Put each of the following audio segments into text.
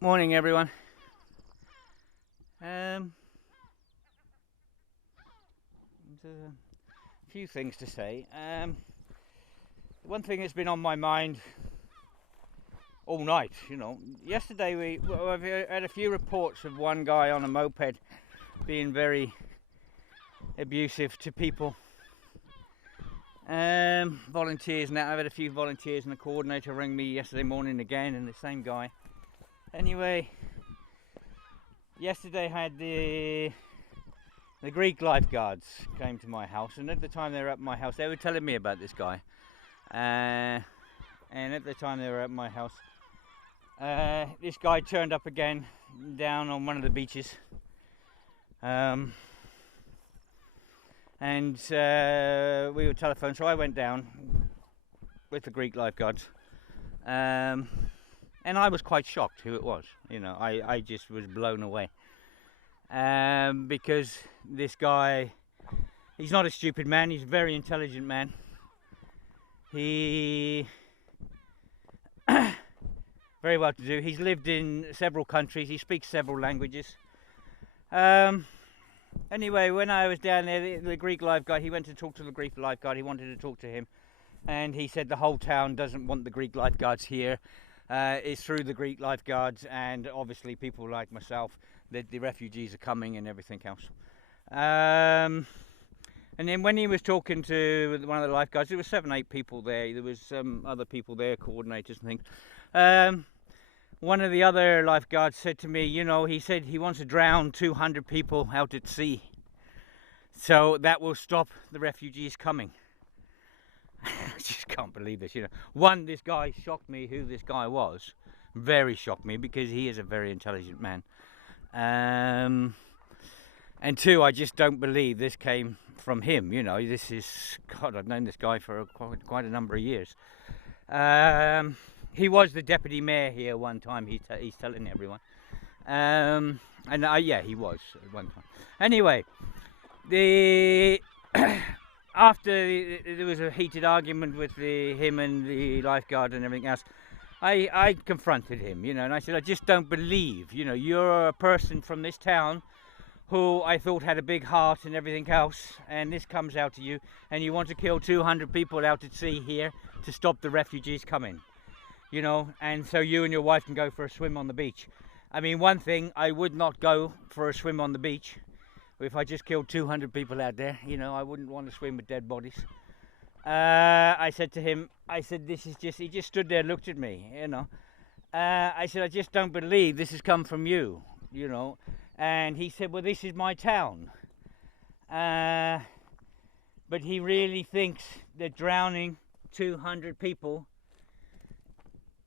Morning, everyone. Um, there's a few things to say. One thing that's been on my mind all night, yesterday I've had a few reports of one guy on a moped being very abusive to people. Volunteers now. I've had a few volunteers and the coordinator rang me yesterday morning again, and the same guy. Anyway, yesterday I had the Greek lifeguards came to my house, and at the time they were at my house, they were telling me about this guy. And at the time they were at my house, this guy turned up again down on one of the beaches. And we were telephoned, so I went down with the Greek lifeguards. And I was quite shocked who it was. I just was blown away. Because this guy, he's not a stupid man, he's a very intelligent man. He very well to do. He's lived in several countries, he speaks several languages. Anyway, when I was down there, the Greek lifeguard, he went to talk to the Greek lifeguard, he wanted to talk to him, and he said the whole town doesn't want the Greek lifeguards here. It's through the Greek lifeguards, and obviously people like myself, that the refugees are coming and everything else. And then when he was talking to one of the lifeguards, there was 7-8 people there. There was some other people there, coordinators and things. One of the other lifeguards said to me, he said he wants to drown 200 people out at sea. So that will stop the refugees coming. I just can't believe this, One, this guy shocked me who this guy was. Very shocked me, because he is a very intelligent man. And two, I just don't believe this came from him. This is, God, I've known this guy for quite a number of years. He was the deputy mayor here one time, he's telling everyone. Yeah, he was at one time. Anyway, after there was a heated argument with him and the lifeguard and everything else, I confronted him, and I said, I just don't believe, you're a person from this town who I thought had a big heart and everything else, and this comes out to you, and you want to kill 200 people out at sea here to stop the refugees coming, and so you and your wife can go for a swim on the beach. I mean, one thing, I would not go for a swim on the beach if I just killed 200 people out there. I wouldn't want to swim with dead bodies. I said to him, this is just, he just stood there and looked at me, I said, I just don't believe this has come from you, and he said, well, this is my town. But he really thinks that drowning 200 people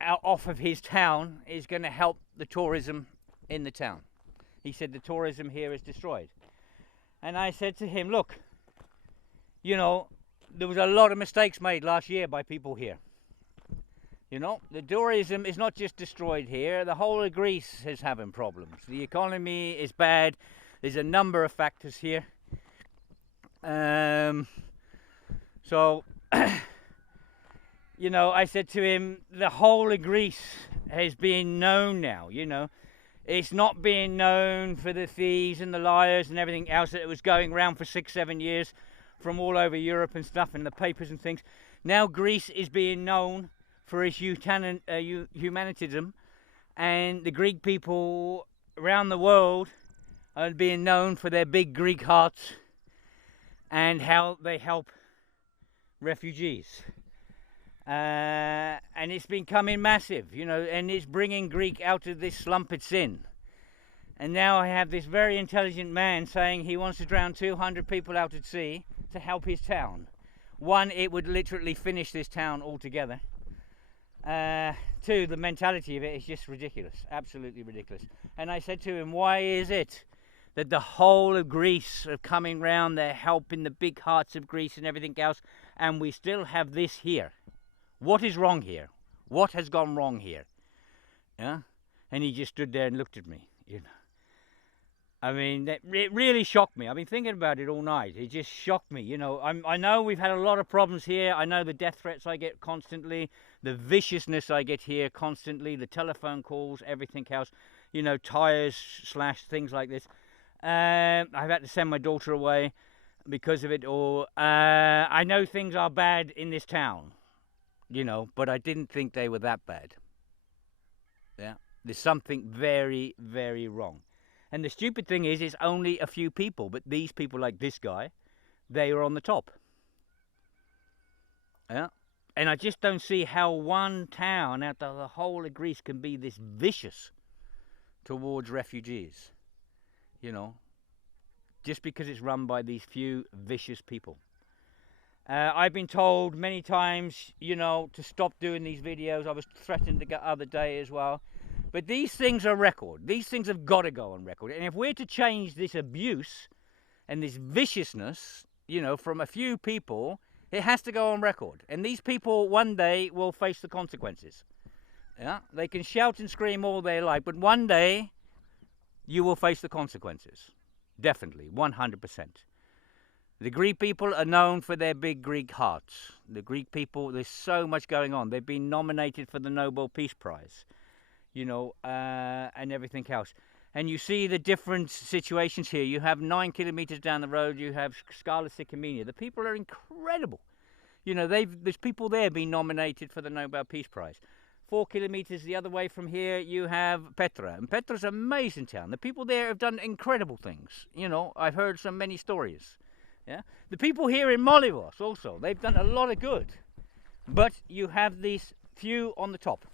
out off of his town is going to help the tourism in the town. He said the tourism here is destroyed. And I said to him, look, there was a lot of mistakes made last year by people here. The tourism is not just destroyed here. The whole of Greece is having problems. The economy is bad. There's a number of factors here. So, I said to him, the whole of Greece has been known now, It's not being known for the thieves and the liars and everything else that was going around for 6-7 years from all over Europe and stuff in the papers and things. Now Greece is being known for its humanitarianism, and the Greek people around the world are being known for their big Greek hearts and how they help refugees. And it's becoming massive, and it's bringing Greece out of this slump it's in. And now I have this very intelligent man saying he wants to drown 200 people out at sea to help his town. One, it would literally finish this town altogether. Two, the mentality of it is just ridiculous, absolutely ridiculous. And I said to him, why is it that the whole of Greece are coming round, they're helping the big hearts of Greece and everything else, and we still have this here? What is wrong here? What has gone wrong here? Yeah? And he just stood there and looked at me, I mean, it really shocked me. I've been thinking about it all night. It just shocked me, I know we've had a lot of problems here. I know the death threats I get constantly, the viciousness I get here constantly, the telephone calls, everything else, you know, tires slashed, things like this. I've had to send my daughter away because of it all. I know things are bad in this town, you know, but I didn't think they were that bad. Yeah, there's something very, very wrong. And the stupid thing is, it's only a few people, but these people like this guy, they are on the top. Yeah. And I just don't see how one town out of the whole of Greece can be this vicious towards refugees, you know, just because it's run by these few vicious people. I've been told many times, you know, to stop doing these videos. I was threatened the other day as well. But these things are record. These things have got to go on record. And if we're to change this abuse and this viciousness, you know, from a few people, it has to go on record. And these people one day will face the consequences. Yeah, they can shout and scream all they like, but one day you will face the consequences. Definitely, 100%. The Greek people are known for their big Greek hearts. The Greek people, there's so much going on. They've been nominated for the Nobel Peace Prize, you know, and everything else. And you see the different situations here. You have 9 kilometers down the road, you have Scala Sycamenia. The people are incredible. You know, there's people there being nominated for the Nobel Peace Prize. 4 kilometers the other way from here, you have Petra. And Petra's an amazing town. The people there have done incredible things. You know, I've heard so many stories. Yeah, the people here in Molivos also, they've done a lot of good. But you have these few on the top.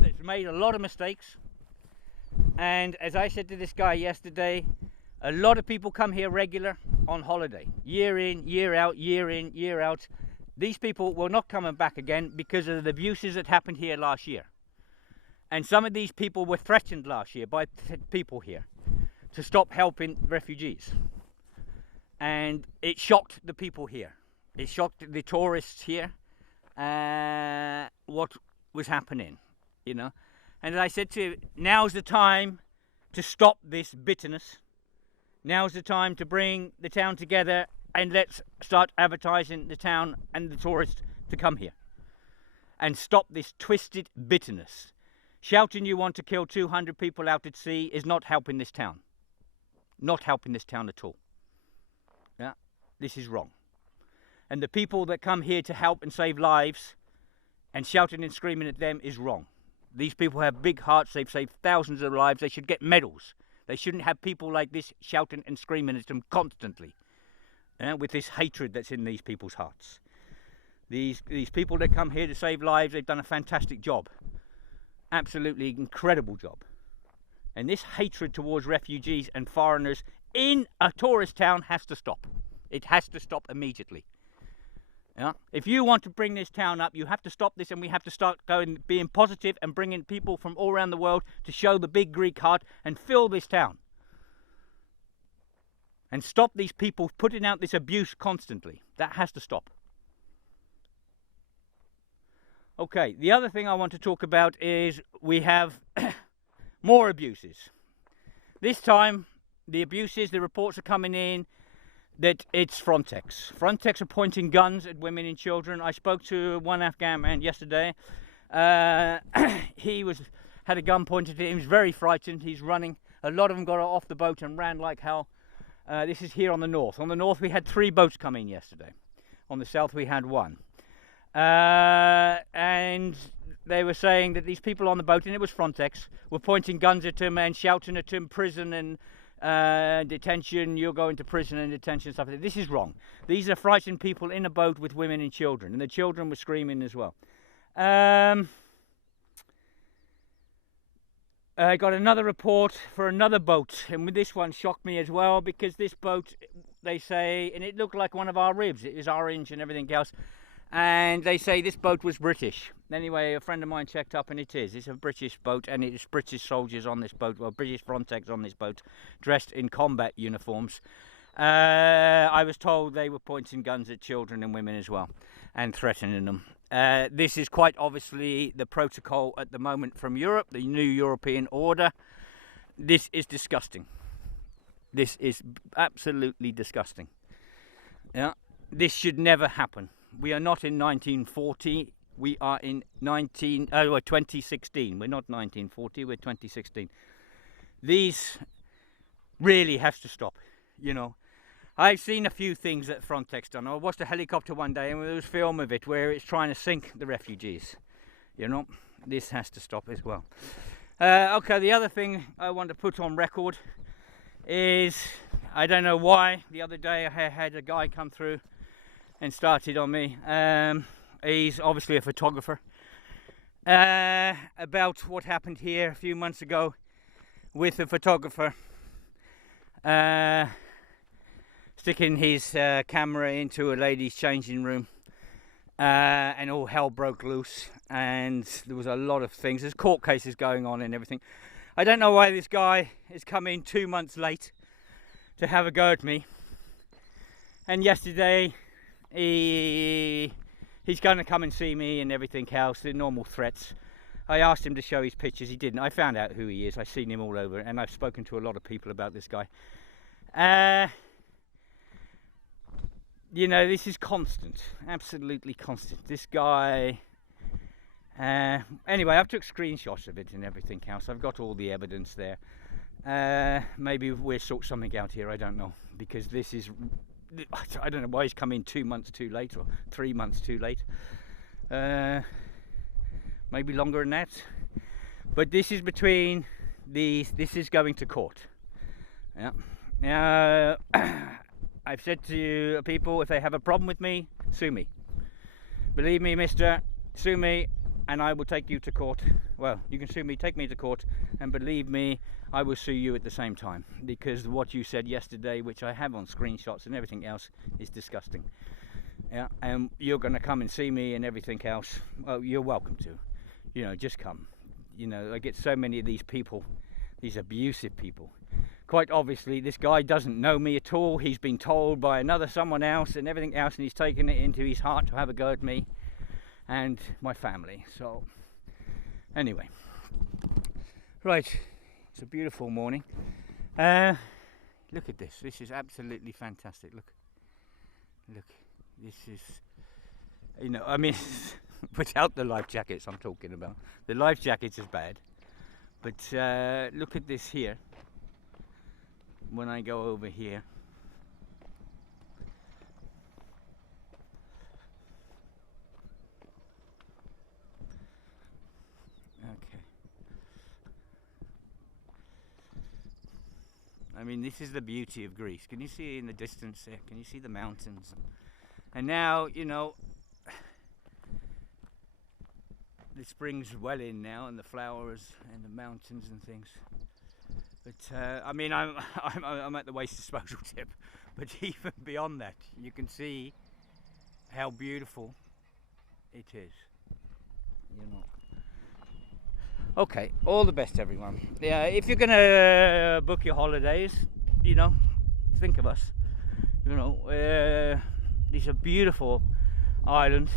They've made a lot of mistakes. And as I said to this guy yesterday, a lot of people come here regular on holiday. Year in, year out, year in, year out. These people will not come back again because of the abuses that happened here last year. And some of these people were threatened last year by people here to stop helping refugees. And it shocked the people here. It shocked the tourists here, what was happening, you know. And as I said to you, now's the time to stop this bitterness. Now's the time to bring the town together and let's start advertising the town and the tourists to come here. And stop this twisted bitterness. Shouting you want to kill 200 people out at sea is not helping this town. Not helping this town at all. Yeah, this is wrong. And the people that come here to help and save lives and shouting and screaming at them is wrong. These people have big hearts. They've saved thousands of lives. They should get medals. They shouldn't have people like this shouting and screaming at them constantly. With this hatred that's in these people's hearts. These people that come here to save lives, they've done a fantastic job. Absolutely incredible job. And this hatred towards refugees and foreigners in a tourist town has to stop. It has to stop immediately. Yeah? If you want to bring this town up, you have to stop this, and we have to start being positive and bringing people from all around the world to show the big Greek heart and fill this town. And stop these people putting out this abuse constantly. That has to stop. Okay, the other thing I want to talk about is we have more abuses. This time, the abuses, the reports are coming in that it's Frontex. Frontex are pointing guns at women and children. I spoke to one Afghan man yesterday. He had a gun pointed at him. He was very frightened. He's running. A lot of them got off the boat and ran like hell. This is here on the north. On the north, we had 3 boats come in yesterday. On the south, we had 1. And they were saying that these people on the boat, and it was Frontex, were pointing guns at him and shouting at him, prison and detention, you're going to prison and detention, stuff like that. This is wrong. These are frightened people in a boat with women and children, and the children were screaming as well. I got another report for another boat, and this one shocked me as well, because this boat, they say, and it looked like one of our ribs, it was orange and everything else, and they say this boat was British. Anyway, a friend of mine checked up, and it is. It's a British boat, and it's British soldiers on this boat, well, British Frontex on this boat, dressed in combat uniforms. I was told they were pointing guns at children and women as well, and threatening them. This is quite obviously the protocol at the moment from Europe, the new European order. This is disgusting. This is absolutely disgusting. Yeah, this should never happen. We are not in 1940. We are in 2016. We're not 1940. We're 2016. These really has to stop. You know, I've seen a few things that Frontex done. I watched a helicopter one day and there was film of it where it's trying to sink the refugees. You know, this has to stop as well. Okay, the other thing I want to put on record is, I don't know why, the other day I had a guy come through and started on me. He's obviously a photographer. About what happened here a few months ago with a photographer sticking his camera into a lady's changing room, and all hell broke loose, and there was a lot of things. There's court cases going on and everything. I don't know why this guy has come in 2 months late to have a go at me, and yesterday he's going to come and see me and everything else, the normal threats. I asked him to show his pictures, he didn't. I found out who he is, I've seen him all over, and I've spoken to a lot of people about this guy. You know, this is constant, absolutely constant. This guy, anyway, I've took screenshots of it and everything else. I've got all the evidence there. Maybe we'll sort something out here, I don't know, because this is, I don't know why he's come in 2 months too late, or 3 months too late. Maybe longer than that. But this is between these, this is going to court. Yeah. Now, I've said to people, if they have a problem with me, sue me. Believe me, mister, sue me and I will take you to court. Well, you can sue me, take me to court, and believe me, I will sue you at the same time, because what you said yesterday, which I have on screenshots and everything else, is disgusting. Yeah, and you're going to come and see me and everything else. Well, you're welcome to. You know, just come. You know, I get so many of these people, these abusive people. Quite obviously, this guy doesn't know me at all. He's been told by someone else and everything else, and he's taken it into his heart to have a go at me and my family. So, anyway, right, it's a beautiful morning. Look at this. This is absolutely fantastic. Look, this is, you know, I mean, without the life jackets I'm talking about. The life jackets is bad, but look at this here. When I go over here, okay, I mean, this is the beauty of Greece. Can you see in the distance there? Can you see the mountains? And now, you know, the spring's well in now, and the flowers and the mountains and things. But I mean, I'm at the waste disposal tip, but even beyond that, you can see how beautiful it is. You know. Okay, all the best, everyone. Yeah, if you're gonna book your holidays, you know, think of us. You know, it's a beautiful island.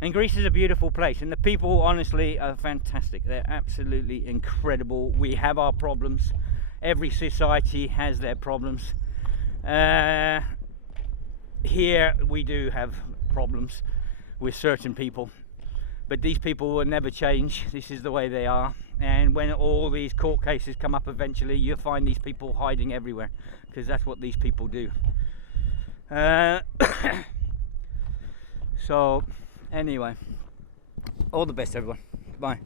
And Greece is a beautiful place, and the people honestly are fantastic. They're absolutely incredible. We have our problems. Every society has their problems. Here we do have problems with certain people, but these people will never change. This is the way they are. And when all these court cases come up eventually, you'll find these people hiding everywhere, because that's what these people do. So anyway, all the best, everyone. Bye.